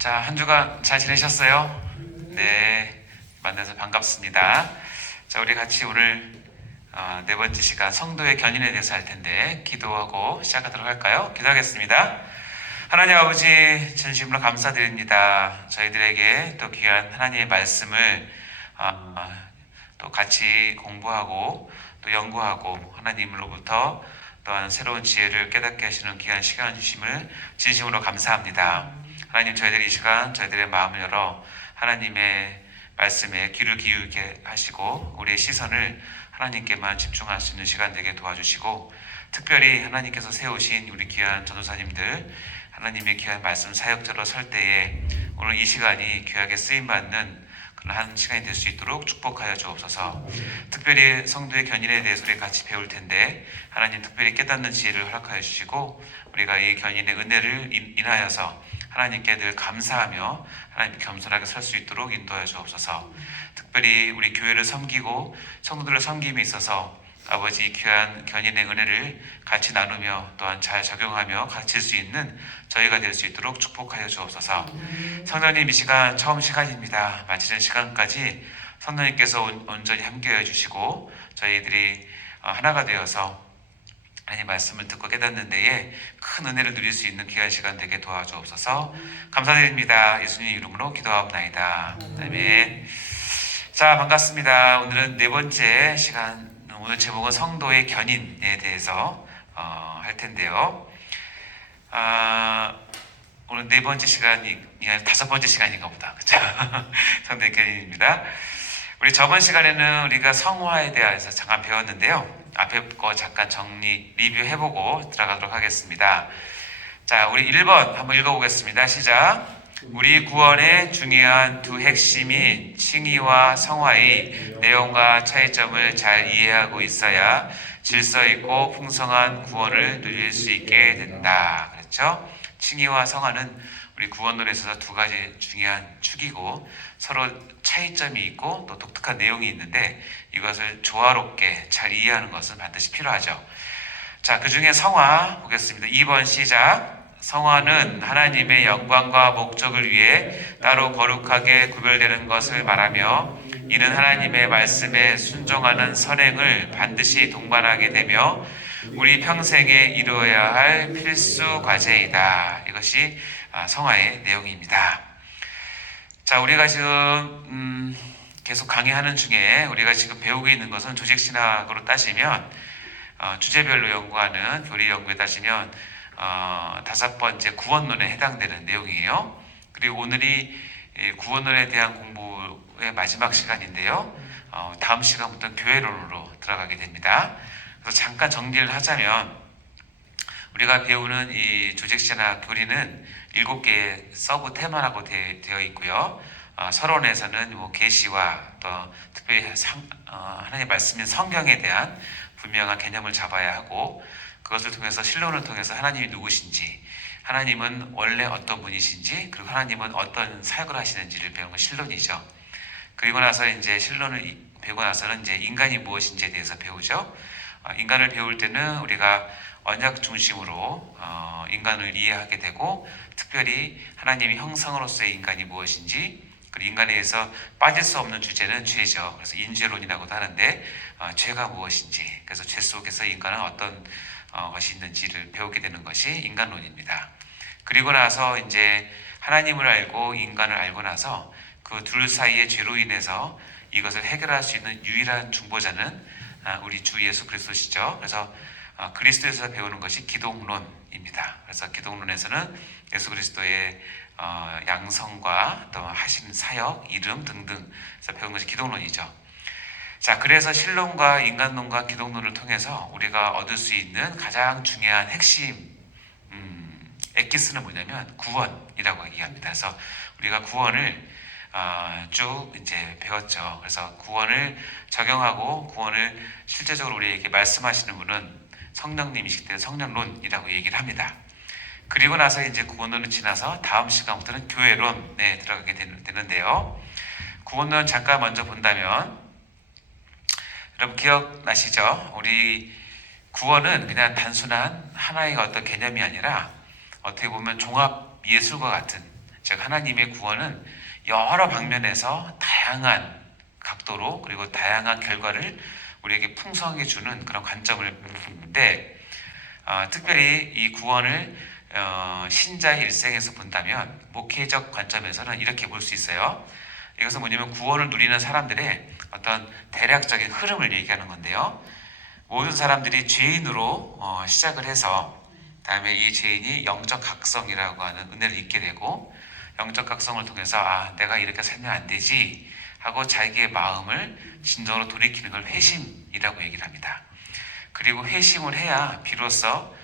자, 한 주간 잘 지내셨어요? 네, 만나서 반갑습니다. 자, 우리 같이 오늘 네 번째 시간 성도의 견인에 대해서 할 텐데 기도하고 시작하도록 할까요? 기도하겠습니다. 하나님 아버지 진심으로 감사드립니다. 저희들에게 또 귀한 하나님의 말씀을 또 같이 공부하고 또 연구하고 하나님으로부터 또한 새로운 지혜를 깨닫게 하시는 귀한 시간 주심을 진심으로 감사합니다. 하나님, 저희들이 이 시간 저희들의 마음을 열어 하나님의 말씀에 귀를 기울게 하시고 우리의 시선을 하나님께만 집중할 수 있는 시간 되게 도와주시고, 특별히 하나님께서 세우신 우리 귀한 전도사님들, 하나님의 귀한 말씀 사역자로 설 때에 오늘 이 시간이 귀하게 쓰임받는 그런 한 시간이 될 수 있도록 축복하여 주옵소서. 특별히 성도의 견인에 대해서 우리 같이 배울 텐데 하나님 특별히 깨닫는 지혜를 허락하여 주시고, 우리가 이 견인의 은혜를 인하여서 하나님께 늘 감사하며 하나님 겸손하게 설 수 있도록 인도하여 주옵소서. 특별히 우리 교회를 섬기고 성도들을 섬김에 있어서 아버지 이 귀한 견인의 은혜를 같이 나누며 또한 잘 적용하며 가르칠 수 있는 저희가 될 수 있도록 축복하여 주옵소서. 성령님, 이 시간 처음 시간입니다. 마치는 시간까지 성령님께서 온전히 함께해 주시고 저희들이 하나가 되어서 하나님 말씀을 듣고 깨닫는 데에 큰 은혜를 누릴 수 있는 귀한 시간 되게 도와주옵소서. 감사드립니다. 예수님 이름으로 기도하옵나이다. 아멘. 자, 반갑습니다. 오늘은 네 번째 시간, 오늘 제목은 성도의 견인에 대해서 할 텐데요. 오늘 네 번째 시간이 아니라 다섯 번째 시간인가 보다. 그렇죠? 성도의 견인입니다. 우리 저번 시간에는 우리가 성화에 대해서 잠깐 배웠는데요. 앞에 거 잠깐 정리, 리뷰해보고 들어가도록 하겠습니다. 자, 우리 1번 한번 읽어보겠습니다. 시작. 우리 구원의 중요한 두 핵심인 칭의와 성화의 내용과 차이점을 잘 이해하고 있어야 질서 있고 풍성한 구원을 누릴 수 있게 된다. 그렇죠? 칭의와 성화는 우리 구원론에 있어서 두 가지 중요한 축이고 서로 차이점이 있고 또 독특한 내용이 있는데 이것을 조화롭게 잘 이해하는 것은 반드시 필요하죠. 자, 그 중에 성화 보겠습니다. 2번 시작. 성화는 하나님의 영광과 목적을 위해 따로 거룩하게 구별되는 것을 말하며, 이는 하나님의 말씀에 순종하는 선행을 반드시 동반하게 되며 우리 평생에 이루어야 할 필수 과제이다. 이것이 성화의 내용입니다. 자, 우리가 지금 계속 강의하는 중에 우리가 지금 배우고 있는 것은 조직신학으로 따지면 주제별로 연구하는 교리 연구에 따지면 다섯 번째 구원론에 해당되는 내용이에요. 그리고 오늘이 구원론에 대한 공부의 마지막 시간인데요. 다음 시간부터는 교회론으로 들어가게 됩니다. 그래서 잠깐 정리를 하자면 우리가 배우는 이 조직신학 교리는 7개의 서브 테마라고 되어 있고요. 서론에서는 뭐 계시와 또 특별히 하나님의 말씀인 성경에 대한 분명한 개념을 잡아야 하고, 그것을 통해서 신론을 통해서 하나님이 누구신지, 하나님은 원래 어떤 분이신지, 그리고 하나님은 어떤 사역을 하시는지를 배우는 건 신론이죠. 그리고 나서 이제 신론을 배우고 나서는 이제 인간이 무엇인지에 대해서 배우죠. 인간을 배울 때는 우리가 언약 중심으로 인간을 이해하게 되고, 특별히 하나님의 형상으로서의 인간이 무엇인지, 그리고 인간에 의해서 빠질 수 없는 주제는 죄죠. 그래서 인죄론이라고도 하는데 죄가 무엇인지, 그래서 죄 속에서 인간은 어떤 것이 있는지를 배우게 되는 것이 인간론입니다. 그리고 나서 이제 하나님을 알고 인간을 알고 나서 그 둘 사이의 죄로 인해서 이것을 해결할 수 있는 유일한 중보자는 우리 주 예수 그리스도시죠. 그래서 그리스도에서 배우는 것이 기독론입니다. 그래서 기독론에서는 예수 그리스도의 양성과 또 하신 사역, 이름 등등 해서 배우는 것이 기독론이죠. 자, 그래서 신론과 인간론과 기독론을 통해서 우리가 얻을 수 있는 가장 중요한 핵심 엑기스는 뭐냐면 구원이라고 얘기합니다. 그래서 우리가 구원을 쭉 이제 배웠죠. 그래서 구원을 적용하고 구원을 실제적으로 우리에게 말씀하시는 분은 성령님이시기 때문에 성령론이라고 얘기를 합니다. 그리고 나서 이제 구원론을 지나서 다음 시간부터는 교회론에 들어가게 되는데요. 구원론 잠깐 먼저 본다면, 여러분 기억나시죠? 우리 구원은 그냥 단순한 하나의 어떤 개념이 아니라 어떻게 보면 종합 예술과 같은 즉 하나님의 구원은 여러 방면에서 다양한 각도로 그리고 다양한 결과를 우리에게 풍성하게 주는 그런 관점을 보는데, 특별히 이 구원을 신자의 일생에서 본다면 목회적 관점에서는 이렇게 볼 수 있어요. 이것은 뭐냐면 구원을 누리는 사람들의 어떤 대략적인 흐름을 얘기하는 건데요. 모든 사람들이 죄인으로 시작을 해서 다음에 이 죄인이 영적 각성이라고 하는 은혜를 잊게 되고, 영적 각성을 통해서 내가 이렇게 살면 안 되지 하고 자기의 마음을 진정으로 돌이키는 걸 회심이라고 얘기를 합니다. 그리고 회심을 해야 비로소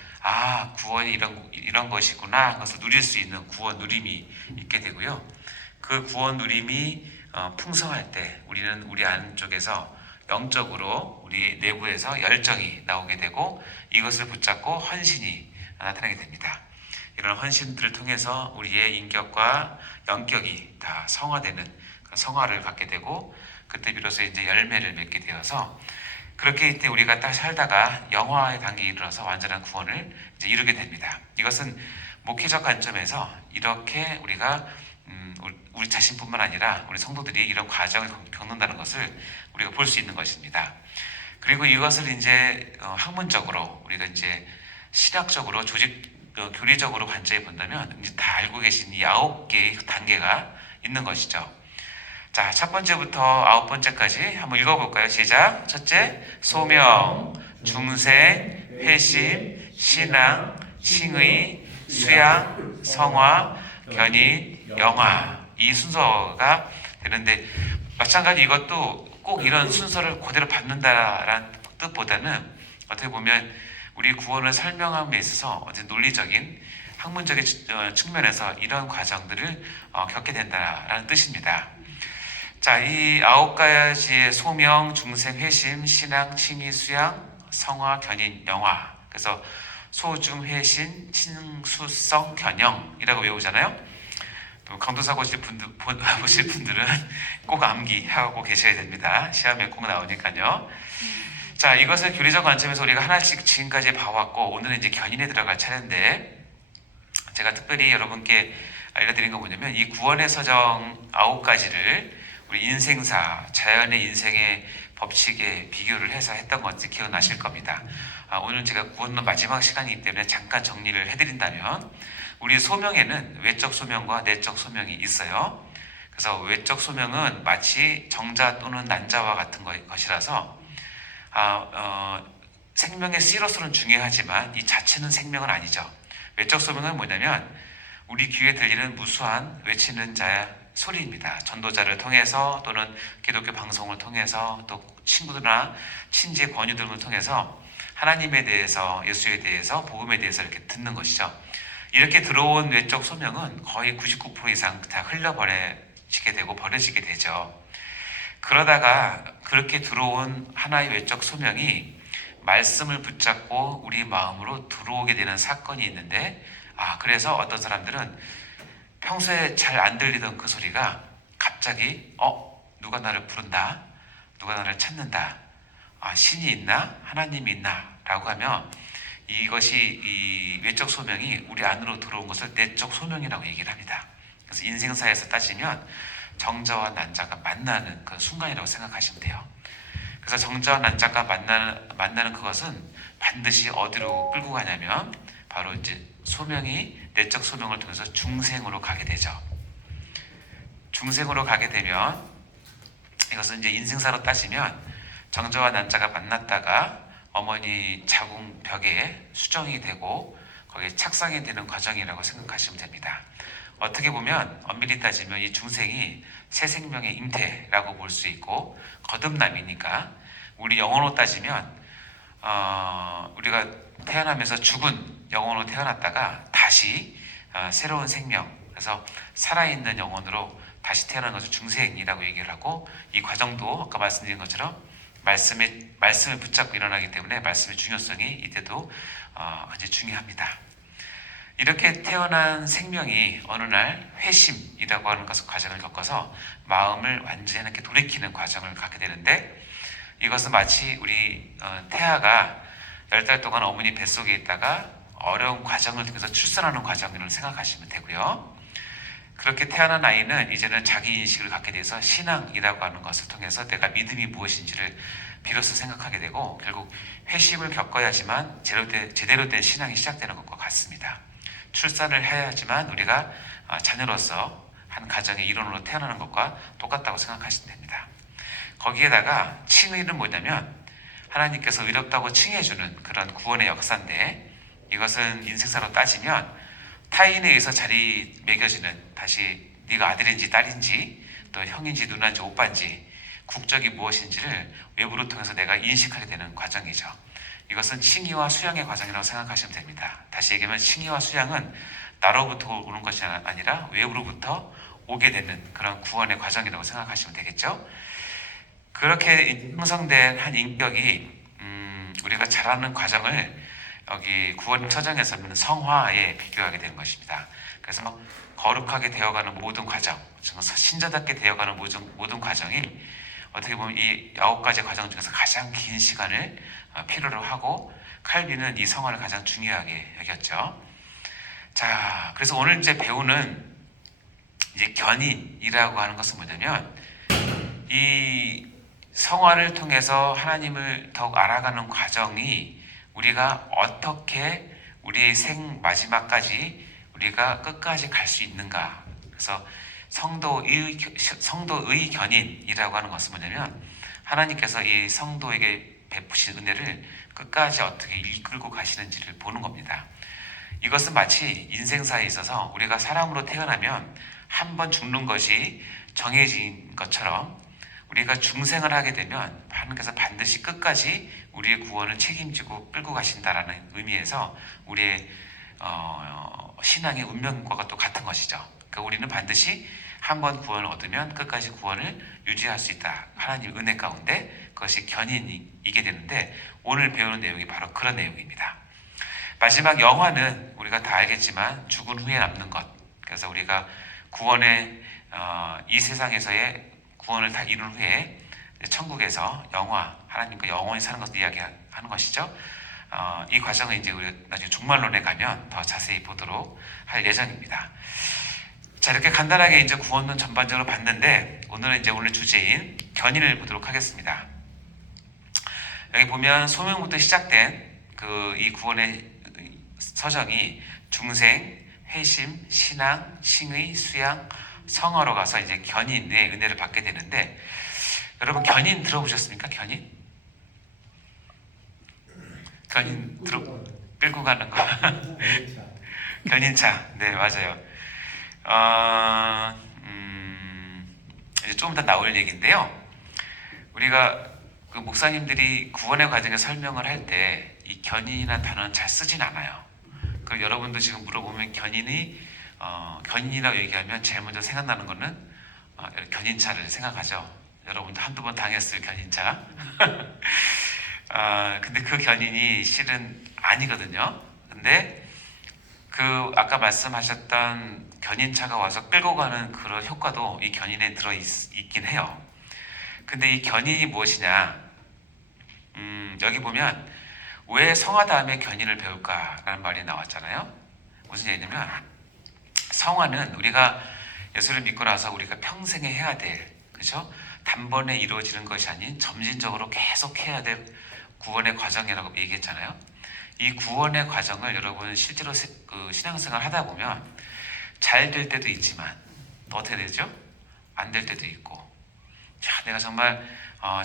구원이 이런 것이구나 하는 것을 누릴 수 있는 구원 누림이 있게 되고요. 그 구원 누림이 풍성할 때 우리는 우리 안쪽에서 영적으로 우리 내부에서 열정이 나오게 되고, 이것을 붙잡고 헌신이 나타나게 됩니다. 이런 헌신들을 통해서 우리의 인격과 영격이 다 성화되는 성화를 갖게 되고, 그때 비로소 이제 열매를 맺게 되어서, 그렇게 이때 우리가 딱 살다가 영화의 단계에 이르러서 완전한 구원을 이제 이루게 됩니다. 이것은 목회적 관점에서 이렇게 우리가 우리 자신뿐만 아니라 우리 성도들이 이런 과정을 겪는다는 것을 우리가 볼 수 있는 것입니다. 그리고 이것을 이제 학문적으로 우리가 이제 신학적으로 교리적으로 관점해 본다면 이제 다 알고 계신 이 9개의 단계가 있는 것이죠. 자, 첫 번째부터 9번째까지 한번 읽어볼까요? 시작. 첫째, 소명, 중생, 회심, 신앙, 칭의, 수양, 성화, 견인, 영화. 이 순서가 되는데, 마찬가지 이것도 꼭 이런 순서를 그대로 받는다라는 뜻보다는 어떻게 보면 우리 구원을 설명함에 있어서 어떤 논리적인 학문적인 측면에서 이런 과정들을 겪게 된다라는 뜻입니다. 자, 이 9가지의 소명, 중생, 회심, 신앙, 칭의, 수양, 성화, 견인, 영화. 그래서 소중, 회신, 칭수성, 견영이라고 외우잖아요. 또 강도사 보실 분들은 꼭 암기하고 계셔야 됩니다. 시험에 꼭 나오니까요. 자, 이것을 교리적 관점에서 우리가 하나씩 지금까지 봐왔고, 오늘은 이제 견인에 들어갈 차례인데, 제가 특별히 여러분께 알려드린 건 뭐냐면, 이 구원의 서정 9가지를 우리 인생사, 자연의 인생의 법칙에 비교를 해서 했던 것이 기억나실 겁니다. 오늘 제가 구원론 마지막 시간이기 때문에 잠깐 정리를 해드린다면, 우리 소명에는 외적 소명과 내적 소명이 있어요. 그래서 외적 소명은 마치 정자 또는 난자와 같은 것이라서 생명의 씨로서는 중요하지만 이 자체는 생명은 아니죠. 외적 소명은 뭐냐면 우리 귀에 들리는 무수한 외치는 자의 소리입니다. 전도자를 통해서 또는 기독교 방송을 통해서 또 친구들이나 친지의 권유 등을 통해서 하나님에 대해서, 예수에 대해서, 복음에 대해서 이렇게 듣는 것이죠. 이렇게 들어온 외적 소명은 거의 99% 이상 다 흘려버려지게 되고 버려지게 되죠. 그러다가 그렇게 들어온 하나의 외적 소명이 말씀을 붙잡고 우리 마음으로 들어오게 되는 사건이 있는데, 그래서 어떤 사람들은 평소에 잘 안 들리던 그 소리가 갑자기 누가 나를 부른다, 누가 나를 찾는다, 신이 있나, 하나님이 있나 라고 하면 이것이 이 외적 소명이 우리 안으로 들어온 것을 내적 소명이라고 얘기를 합니다. 그래서 인생사에서 따지면 정자와 난자가 만나는 그 순간이라고 생각하시면 돼요. 그래서 정자와 난자가 만나는 그것은 반드시 어디로 끌고 가냐면 바로 이제 소명이 내적 소명을 통해서 중생으로 가게 되죠. 중생으로 가게 되면 이것은 이제 인생사로 따지면 정자와 난자가 만났다가 어머니 자궁벽에 수정이 되고 거기에 착상이 되는 과정이라고 생각하시면 됩니다. 어떻게 보면 엄밀히 따지면 이 중생이 새 생명의 잉태라고 볼 수 있고, 거듭남이니까 우리 영혼으로 따지면 우리가 태어나면서 죽은 영혼으로 태어났다가 다시 새로운 생명, 그래서 살아있는 영혼으로 다시 태어나는 것을 중생이라고 얘기를 하고, 이 과정도 아까 말씀드린 것처럼 말씀을 붙잡고 일어나기 때문에 말씀의 중요성이 이때도 아주 중요합니다. 이렇게 태어난 생명이 어느 날 회심이라고 하는 과정을 겪어서 마음을 완전히 이렇게 돌이키는 과정을 갖게 되는데, 이것은 마치 우리 태아가 10달 동안 어머니 뱃속에 있다가 어려운 과정을 통해서 출산하는 과정을 생각하시면 되고요. 그렇게 태어난 아이는 이제는 자기 인식을 갖게 돼서 신앙이라고 하는 것을 통해서 내가 믿음이 무엇인지를 비로소 생각하게 되고 결국 회심을 겪어야지만 제대로 된 신앙이 시작되는 것과 같습니다. 출산을 해야지만 우리가 자녀로서 한 가정의 일원으로 태어나는 것과 똑같다고 생각하시면 됩니다. 거기에다가 칭의는 뭐냐면 하나님께서 의롭다고 칭해주는 그런 구원의 역사인데, 이것은 인생사로 따지면 타인에 의해서 자리 매겨지는, 다시 네가 아들인지 딸인지 또 형인지 누나인지 오빠인지 국적이 무엇인지를 외부를 통해서 내가 인식하게 되는 과정이죠. 이것은 칭의와 수양의 과정이라고 생각하시면 됩니다. 다시 얘기하면 칭의와 수양은 나로부터 오는 것이 아니라 외부로부터 오게 되는 그런 구원의 과정이라고 생각하시면 되겠죠. 그렇게 형성된 한 인격이 우리가 자라는 과정을 여기 구원 서정에서는 성화에 비교하게 되는 것입니다. 그래서 거룩하게 되어가는 모든 과정, 신자답게 되어가는 모든 과정이 어떻게 보면 이 9가지 과정 중에서 가장 긴 시간을 필요로 하고, 칼빈은 이 성화를 가장 중요하게 여겼죠. 자, 그래서 오늘 이제 배우는 이제 견인이라고 하는 것은 뭐냐면, 이 성화를 통해서 하나님을 더욱 알아가는 과정이 우리가 어떻게 우리의 생 마지막까지 우리가 끝까지 갈 수 있는가. 그래서 성도의 견인이라고 하는 것은 뭐냐면, 하나님께서 이 성도에게 베푸신 은혜를 끝까지 어떻게 이끌고 가시는지를 보는 겁니다. 이것은 마치 인생사에 있어서 우리가 사람으로 태어나면 한 번 죽는 것이 정해진 것처럼, 우리가 중생을 하게 되면 하나님께서 반드시 끝까지 우리의 구원을 책임지고 끌고 가신다라는 의미에서 우리의 신앙의 운명과가 또 같은 것이죠. 그러니까 우리는 반드시 한 번 구원을 얻으면 끝까지 구원을 유지할 수 있다. 하나님의 은혜 가운데 그것이 견인이게 되는데, 오늘 배우는 내용이 바로 그런 내용입니다. 마지막 영화는 우리가 다 알겠지만 죽은 후에 남는 것. 그래서 우리가 구원의 이 세상에서의 구원을 다 이룬 후에 천국에서 하나님과 영원히 사는 것을 이야기하는 것이죠. 이 과정은 이제 우리 나중에 종말론에 가면 더 자세히 보도록 할 예정입니다. 자, 이렇게 간단하게 이제 구원론 전반적으로 봤는데, 오늘은 이제 오늘 주제인 견인을 보도록 하겠습니다. 여기 보면 소명부터 시작된 이 구원의 서정이 중생, 회심, 신앙, 칭의, 수양, 성화로 가서 이제 견인의 은혜를 받게 되는데, 여러분 견인 들어보셨습니까? 견인 끌고 가는 거. 견인차. 네, 맞아요. 이제 조금 더 나올 얘기인데요. 우리가 그 목사님들이 구원의 과정에 설명을 할 때 이 견인이라는 단어는 잘 쓰진 않아요. 그 여러분도 지금 물어보면 견인이라고 얘기하면 제일 먼저 생각나는 거는 견인차를 생각하죠. 여러분도 한두 번 당했을 견인차. 근데 그 견인이 실은 아니거든요. 근데 그 아까 말씀하셨던 견인차가 와서 끌고 가는 그런 효과도 이 견인에 들어있긴 해요. 근데 이 견인이 무엇이냐? 여기 보면 왜 성화 다음에 견인을 배울까라는 말이 나왔잖아요. 무슨 얘기냐면, 성화는 우리가 예수를 믿고 나서 우리가 평생에 해야 될, 그렇죠? 단번에 이루어지는 것이 아닌 점진적으로 계속 해야 될 구원의 과정이라고 얘기했잖아요. 이 구원의 과정을 여러분 실제로 신앙생활 하다 보면 잘 될 때도 있지만 또 어떻게 되죠? 안 될 때도 있고, 자, 내가 정말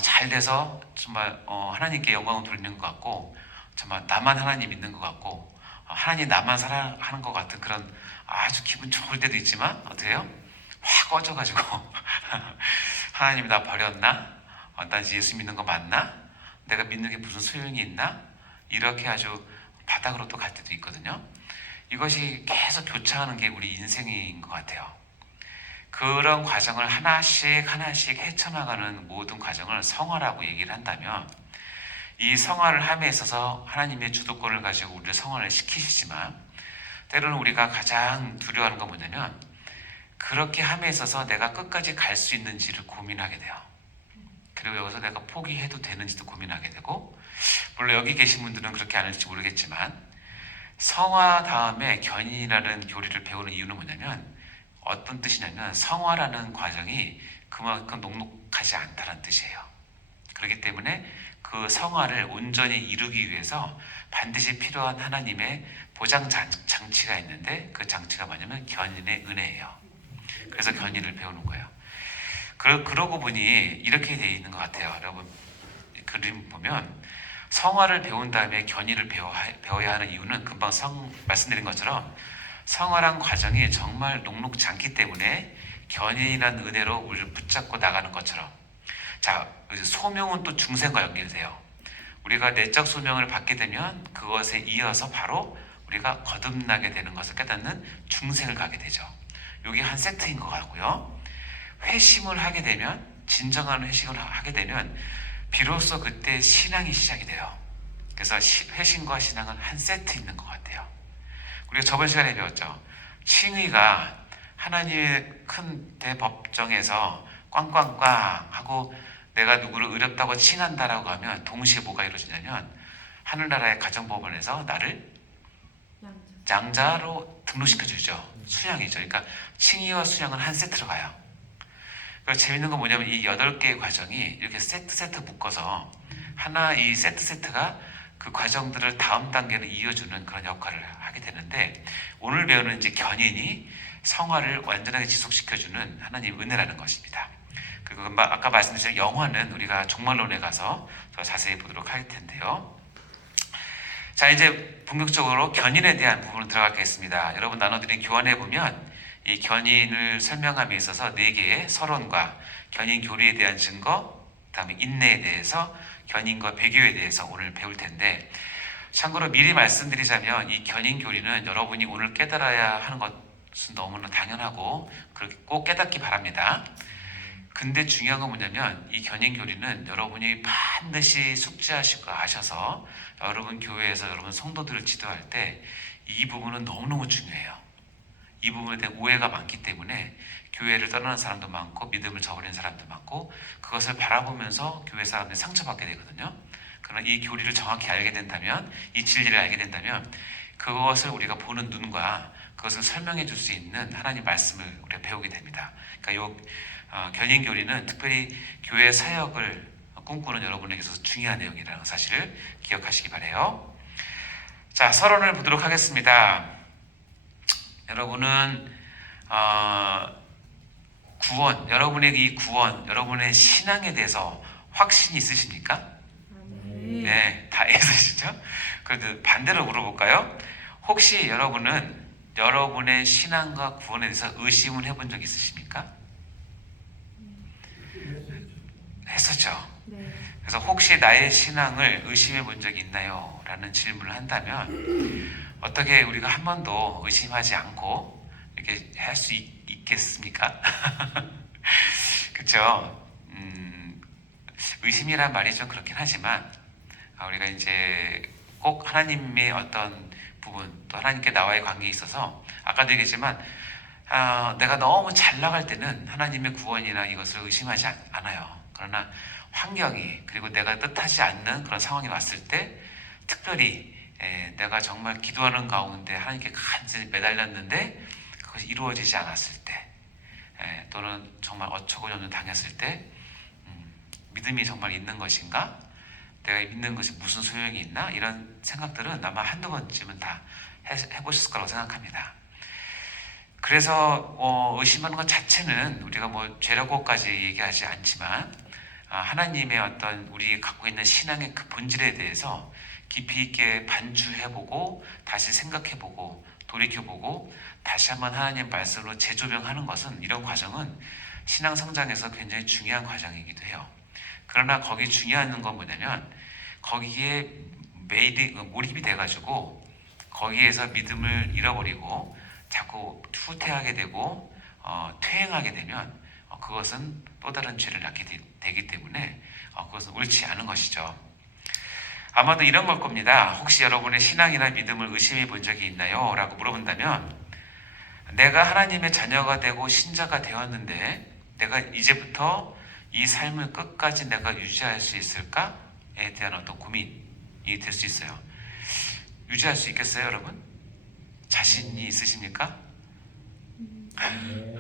잘 돼서 정말 하나님께 영광을 돌리는 것 같고, 정말 나만 하나님 믿는 것 같고, 하나님 나만 사랑하는 것 같은 그런 아주 기분 좋을 때도 있지만, 어떻게 해요? 확 꺼져가지고 하나님 나 버렸나? 나 이제 예수 믿는 거 맞나? 내가 믿는 게 무슨 소용이 있나? 이렇게 아주 바닥으로 또 갈 때도 있거든요. 이것이 계속 교차하는 게 우리 인생인 것 같아요. 그런 과정을 하나씩 헤쳐나가는 모든 과정을 성화라고 얘기를 한다면, 이 성화를 함에 있어서 하나님의 주도권을 가지고 우리를 성화를 시키시지만, 때로는 우리가 가장 두려워하는 건 뭐냐면, 그렇게 함에 있어서 내가 끝까지 갈 수 있는지를 고민하게 돼요. 그리고 여기서 내가 포기해도 되는지도 고민하게 되고, 물론 여기 계신 분들은 그렇게 안 할지 모르겠지만, 성화 다음에 견인이라는 교리를 배우는 이유는 뭐냐면, 어떤 뜻이냐면 성화라는 과정이 그만큼 녹록하지 않다는 뜻이에요. 그렇기 때문에 그 성화를 온전히 이루기 위해서 반드시 필요한 하나님의 보장 장치가 있는데 그 장치가 뭐냐면 견인의 은혜예요. 그래서 견인을 배우는 거예요. 그러고 보니 이렇게 돼 있는 것 같아요. 여러분 그림 보면 성화를 배운 다음에 견인을 배워야 하는 이유는 금방 말씀드린 것처럼 성화란 과정이 정말 녹록지 않기 때문에 견인이라는 은혜로 우리를 붙잡고 나가는 것처럼, 자, 소명은 또 중생과 연결돼요. 우리가 내적 소명을 받게 되면 그것에 이어서 바로 우리가 거듭나게 되는 것을 깨닫는 중생을 가게 되죠. 이게 한 세트인 것 같고요. 회심을 하게 되면, 진정한 회심을 하게 되면 비로소 그때 신앙이 시작이 돼요. 그래서 회심과 신앙은 한 세트 있는 것 같아요. 우리가 저번 시간에 배웠죠. 칭의가 하나님의 큰 대법정에서 꽝꽝꽝 하고 내가 누구를 의롭다고 칭한다라고 하면 동시에 뭐가 이루어지냐면 하늘나라의 가정법원에서 나를 양자로 등록시켜주죠. 수양이죠. 그러니까 칭의와 수양은 한 세트로 가요. 그러니까 재밌는 건 뭐냐면 이 8개의 과정이 이렇게 세트 묶어서 하나 이 세트가 그 과정들을 다음 단계로 이어주는 그런 역할을 하게 되는데, 오늘 배우는 이제 견인이 성화를 완전하게 지속시켜주는 하나님의 은혜라는 것입니다. 그리고 아까 말씀드린 영화는 우리가 종말론에 가서 더 자세히 보도록 할 텐데요. 자, 이제 본격적으로 견인에 대한 부분을 들어가겠습니다. 여러분 나눠드린 교환해 보면 이 견인을 설명함에 있어서 4개의 서론과 견인 교리에 대한 증거, 그 다음에 인내에 대해서, 견인과 배교에 대해서 오늘 배울 텐데, 참고로 미리 말씀드리자면 이 견인 교리는 여러분이 오늘 깨달아야 하는 것은 너무나 당연하고 그렇게 꼭 깨닫기 바랍니다. 근데 중요한 건 뭐냐면 이 견인 교리는 여러분이 반드시 숙지하시고 아셔서 여러분 교회에서 여러분 성도들을 지도할 때 이 부분은 너무너무 중요해요. 이 부분에 대한 오해가 많기 때문에 교회를 떠나는 사람도 많고 믿음을 저버리는 사람도 많고 그것을 바라보면서 교회 사람들이 상처받게 되거든요. 그러나 이 교리를 정확히 알게 된다면, 이 진리를 알게 된다면 그것을 우리가 보는 눈과 그것을 설명해 줄 수 있는 하나님 말씀을 우리가 배우게 됩니다. 그러니까 견인 교리는 특별히 교회 사역을 꿈꾸는 여러분에게서 중요한 내용이라는 사실을 기억하시기 바라요. 자, 서론을 보도록 하겠습니다. 여러분은 구원, 여러분의 이 구원, 여러분의 신앙에 대해서 확신이 있으십니까? 네, 다 있으시죠? 그런데 반대로 물어볼까요? 혹시 여러분은 여러분의 신앙과 구원에 대해서 의심을 해본 적 있으십니까? 했었죠. 네. 그래서 혹시 나의 신앙을 의심해 본 적이 있나요? 라는 질문을 한다면 어떻게 우리가 한 번도 의심하지 않고 이렇게 할 수 있겠습니까? 그렇죠? 의심이란 말이 좀 그렇긴 하지만 우리가 이제 꼭 하나님의 어떤 부분, 또 하나님께 나와의 관계에 있어서 아까도 얘기했지만 내가 너무 잘 나갈 때는 하나님의 구원이나 이것을 의심하지 않아요. 그러나 환경이, 그리고 내가 뜻하지 않는 그런 상황이 왔을 때 특별히 내가 정말 기도하는 가운데 하나님께 간절히 매달렸는데 그것이 이루어지지 않았을 때, 또는 정말 어처구니없는 당했을 때 믿음이 정말 있는 것인가? 내가 믿는 것이 무슨 소용이 있나? 이런 생각들은 아마 한두 번쯤은 다 해보셨을 거라고 생각합니다. 그래서 의심하는 것 자체는 우리가 뭐 죄라고까지 얘기하지 않지만 하나님의 어떤 우리 갖고 있는 신앙의 그 본질에 대해서 깊이 있게 반주해보고 다시 생각해보고 돌이켜보고 다시 한번 하나님 말씀으로 재조명하는 것은, 이런 과정은 신앙 성장에서 굉장히 중요한 과정이기도 해요. 그러나 거기 중요한 건 뭐냐면 거기에 몰입이 돼가지고 거기에서 믿음을 잃어버리고 자꾸 후퇴하게 되고 퇴행하게 되면 그것은 또 다른 죄를 낳게 되기 때문에 그것은 옳지 않은 것이죠. 아마도 이런 걸 겁니다. 혹시 여러분의 신앙이나 믿음을 의심해 본 적이 있나요? 라고 물어본다면, 내가 하나님의 자녀가 되고 신자가 되었는데 내가 이제부터 이 삶을 끝까지 내가 유지할 수 있을까에 대한 어떤 고민이 될 수 있어요. 유지할 수 있겠어요, 여러분? 자신이 있으십니까?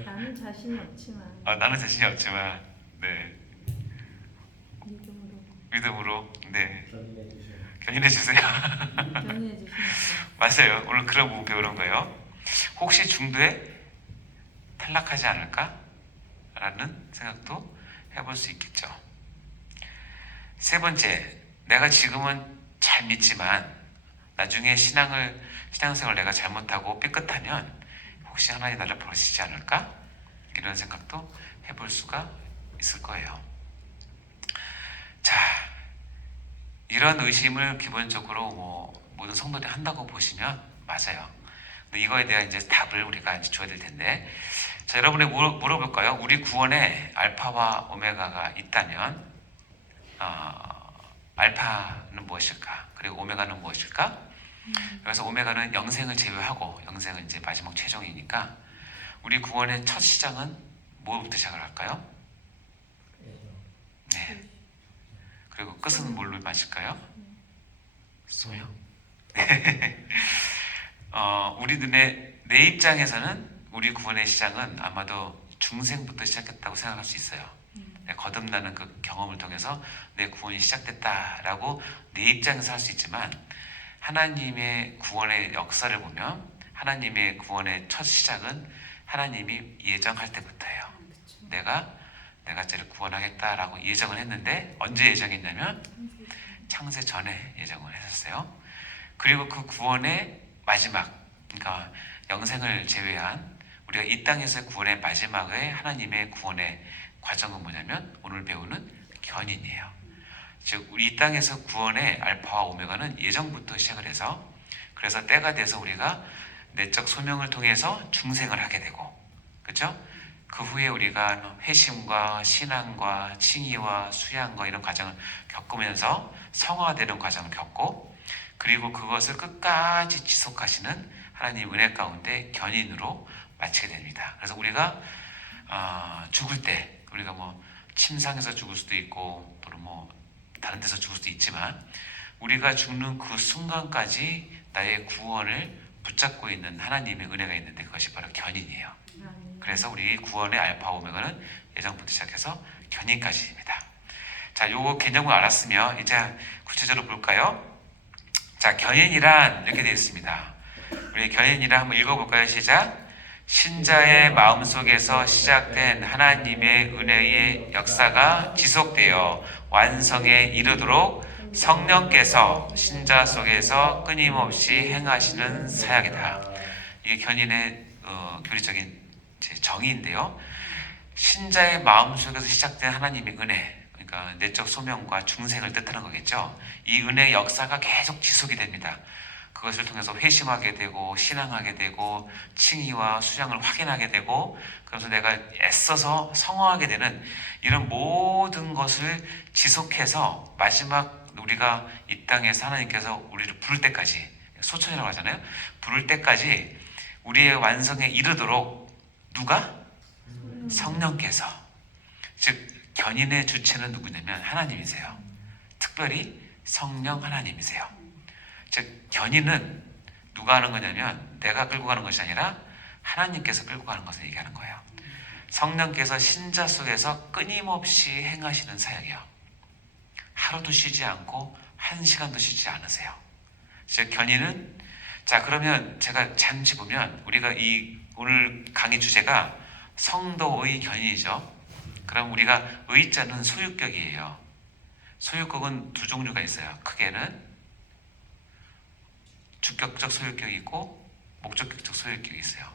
나는 자신이 없지만 나는 자신이 없지만, 네, 믿음으로 믿음으로, 네, 견인해 주세요. 견인해 주세요. 견인해 주시니까 맞아요. 오늘 그런 부분 배우는 거예요. 혹시 중도에 탈락하지 않을까? 라는 생각도 해볼 수 있겠죠. 세 번째, 내가 지금은 잘 믿지만 나중에 신앙생활 내가 잘못하고 삐끗하면 혹시 하나님 나를 버리시지 않을까? 이런 생각도 해볼 수가 있을 거예요. 자, 이런 의심을 기본적으로 모든 성도들이 한다고 보시면 맞아요. 근데 이거에 대한 이제 답을 우리가 이제 줘야 될 텐데, 자, 여러분이 물어볼까요? 우리 구원에 알파와 오메가가 있다면, 알파는 무엇일까? 그리고 오메가는 무엇일까? 그래서 오메가는 영생을 제외하고, 영생은 이제 마지막 최종이니까, 우리 구원의 첫 시작은 뭐부터 시작을 할까요? 네. 그리고 끝은 뭘로 마실까요? 소명. 우리 내 입장에서는 우리 구원의 시작은 아마도 중생부터 시작했다고 생각할 수 있어요. 거듭나는 그 경험을 통해서 내 구원이 시작됐다라고 내 입장에서 할 수 있지만, 하나님의 구원의 역사를 보면 하나님의 구원의 첫 시작은 하나님이 예정할 때부터예요. 내가 쟤를 구원하겠다라고 예정을 했는데, 언제 예정했냐면 창세 전에 예정을 했었어요. 그리고 그 구원의 마지막, 그러니까 영생을 제외한 우리가 이 땅에서의 구원의 마지막에 하나님의 구원의 과정은 뭐냐면 오늘 배우는 견인이에요. 즉 우리 이 땅에서 구원의 알파와 오메가는 예정부터 시작을 해서, 그래서 때가 돼서 우리가 내적 소명을 통해서 중생을 하게 되고, 그렇죠? 그 후에 우리가 회심과 신앙과 칭의와 수양과 이런 과정을 겪으면서 성화되는 과정을 겪고, 그리고 그것을 끝까지 지속하시는 하나님 은혜 가운데 견인으로 마치게 됩니다. 그래서 우리가 죽을 때, 우리가 침상에서 죽을 수도 있고 또는 다른 데서 죽을 수도 있지만, 우리가 죽는 그 순간까지 나의 구원을 붙잡고 있는 하나님의 은혜가 있는데, 그것이 바로 견인이에요. 그래서 우리 구원의 알파 오메가는 예정부터 시작해서 견인까지입니다. 자, 요거 개념을 알았으면 이제 구체적으로 볼까요? 자, 견인이란 이렇게 되어 있습니다. 우리 견인이란 한번 읽어볼까요? 시작. 신자의 마음속에서 시작된 하나님의 은혜의 역사가 지속되어 완성에 이르도록 성령께서 신자 속에서 끊임없이 행하시는 사역이다. 이게 견인의 교리적인 정의인데요. 신자의 마음속에서 시작된 하나님의 은혜, 그러니까 내적 소명과 중생을 뜻하는 거겠죠. 이 은혜의 역사가 계속 지속이 됩니다. 그것을 통해서 회심하게 되고 신앙하게 되고 칭의와 수양을 확인하게 되고, 그래서 내가 애써서 성화하게 되는 이런 모든 것을 지속해서 마지막 우리가 이 땅에서 하나님께서 우리를 부를 때까지, 소천이라고 하잖아요. 부를 때까지 우리의 완성에 이르도록 누가? 성령께서. 즉 견인의 주체는 누구냐면 하나님이세요. 특별히 성령 하나님이세요. 즉 견인은 누가 하는 거냐면 내가 끌고 가는 것이 아니라 하나님께서 끌고 가는 것을 얘기하는 거예요. 성령께서 신자 속에서 끊임없이 행하시는 사역이요. 하루도 쉬지 않고 한 시간도 쉬지 않으세요. 즉 견인은, 자 그러면 제가 잠시 보면 우리가 이 오늘 강의 주제가 성도의 견인이죠. 그럼 우리가 의자는 소유격이에요. 소유격은 두 종류가 있어요. 크게는 주격적 소유격이 있고 목적격적 소유격이 있어요.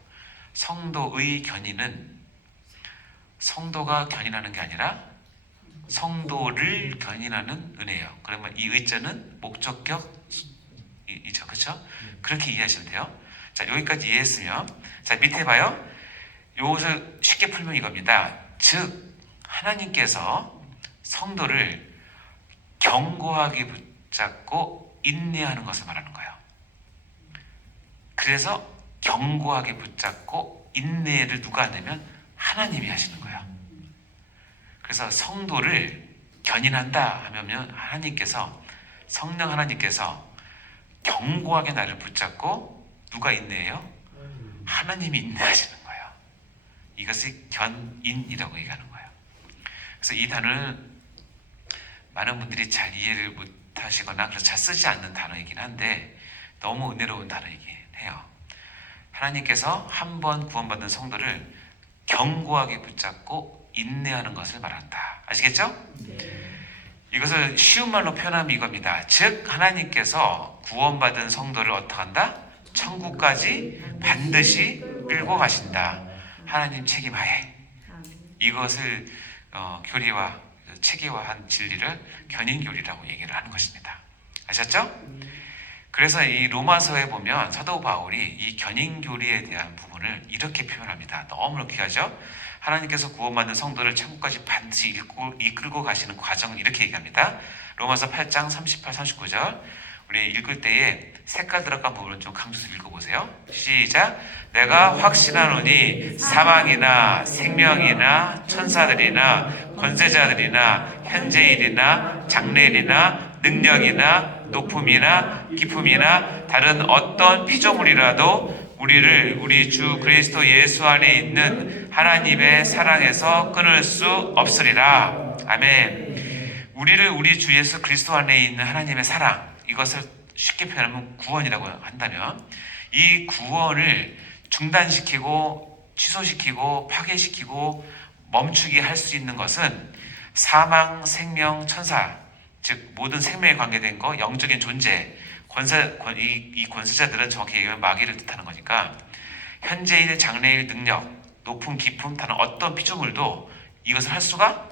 성도의 견인은 성도가 견인하는 게 아니라 성도를 견인하는 은혜예요. 그러면 이 의자는 목적격이죠. 그렇죠? 그렇게 이해하시면 돼요. 자, 여기까지 이해했으면, 자 밑에 봐요. 이것을 쉽게 풀면 이겁니다. 즉 하나님께서 성도를 견고하게 붙잡고 인내하는 것을 말하는 거예요. 그래서 견고하게 붙잡고 인내를 누가 하냐면 하나님이 하시는 거예요. 그래서 성도를 견인한다 하면 하나님께서, 성령 하나님께서 견고하게 나를 붙잡고 누가 인내해요? 하나님이 인내하시는 거예요. 이것이 견인이라고 얘기하는 거예요. 그래서 이 단어는 많은 분들이 잘 이해를 못하시거나 그래서 잘 쓰지 않는 단어이긴 한데 너무 은혜로운 단어이긴 해요. 하나님께서 한 번 구원받은 성도를 견고하게 붙잡고 인내하는 것을 말한다. 아시겠죠? 이것을 쉬운 말로 표현하면 이겁니다. 즉 하나님께서 구원받은 성도를 어떻게 한다? 천국까지 반드시 끌고 가신다. 하나님 책임하에. 이것을 교리와 체계화한 진리를 견인교리라고 얘기를 하는 것입니다. 아셨죠? 그래서 이 로마서에 보면 사도 바울이 이 견인교리에 대한 부분을 이렇게 표현합니다. 너무나 귀하죠? 하나님께서 구원받는 성도를 천국까지 반드시 이끌고 가시는 과정을 이렇게 얘기합니다. 로마서 8장 38, 39절 우리 읽을 때에 색깔 들어간 부분을 좀 강조해서 읽어보세요. 시작. 내가 확신하노니 사망이나 생명이나 천사들이나 권세자들이나 현재일이나 장래일이나 능력이나 높음이나 깊음이나 다른 어떤 피조물이라도 우리를 우리 주 그리스도 예수 안에 있는 하나님의 사랑에서 끊을 수 없으리라. 아멘. 우리를 우리 주 예수 그리스도 안에 있는 하나님의 사랑, 이것을 쉽게 표현하면 구원이라고 한다면 이 구원을 중단시키고 취소시키고 파괴시키고 멈추게 할 수 있는 것은 사망, 생명, 천사, 즉 모든 생명에 관계된 거, 영적인 존재, 이 권세자들은 정확히 얘기하면 마귀를 뜻하는 거니까 현재일, 장래일, 능력, 높음, 깊음, 다른 어떤 피조물도 이것을 할 수가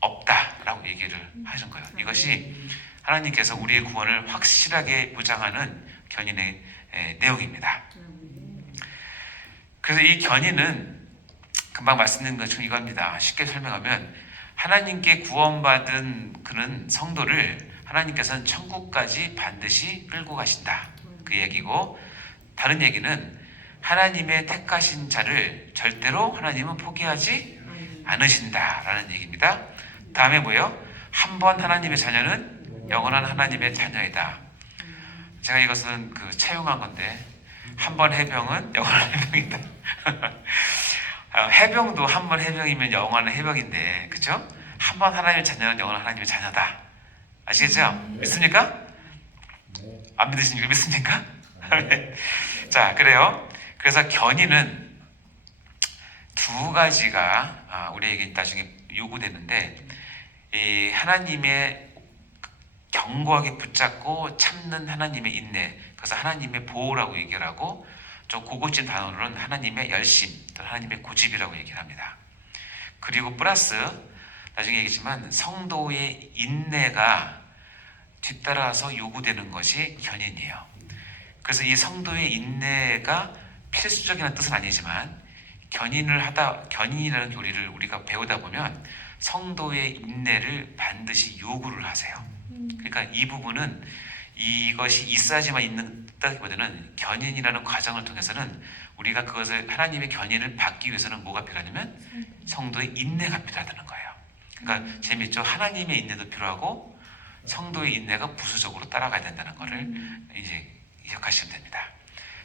없다라고 얘기를 하신 거예요. 이것이 하나님께서 우리의 구원을 확실하게 보장하는 견인의 내용입니다. 그래서 이 견인은 금방 말씀드린 것처럼 이겁니다. 쉽게 설명하면 하나님께 구원받은 그는 성도를 하나님께서는 천국까지 반드시 끌고 가신다. 그 얘기고, 다른 얘기는 하나님의 택하신 자를 절대로 하나님은 포기하지 않으신다라는 얘기입니다. 다음에 뭐예요? 한 번 하나님의 자녀는 영원한 하나님의 자녀이다. 제가 이것은 차용한 건데, 한 번 해병은 영원한 해병이다. 해병도 한 번 해병이면 영원한 해병인데, 그렇죠? 한 번 하나님의 자녀는 영원한 하나님의 자녀다. 아시겠죠? 믿습니까? 안 믿으시니까 믿습니까? 자, 그래요. 그래서 견인은 두 가지가 우리에게 나중에 요구되는데, 이 하나님의 견고하게 붙잡고 참는 하나님의 인내, 그래서 하나님의 보호라고 얘기를 하고, 좀 고급진 단어로는 하나님의 열심, 또 하나님의 고집이라고 얘기를 합니다. 그리고 플러스 나중에 얘기지만 성도의 인내가 뒤따라서 요구되는 것이 견인이에요. 그래서 이 성도의 인내가 필수적인 뜻은 아니지만 견인이라는 교리를 우리가 배우다 보면 성도의 인내를 반드시 요구를 하세요. 그러니까 이 부분은 이것이 있어야지만 있다기보다는 견인이라는 과정을 통해서는 우리가 그것을 하나님의 견인을 받기 위해서는 뭐가 필요하냐면 성도의 인내가 필요하다는 거예요. 그러니까 재미있죠? 하나님의 인내도 필요하고 성도의 인내가 부수적으로 따라가야 된다는 것을 이제 기억하시면 됩니다.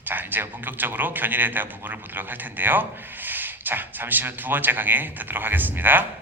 자, 이제 본격적으로 견인에 대한 부분을 보도록 할 텐데요. 자, 잠시 후 두 번째 강의 듣도록 하겠습니다.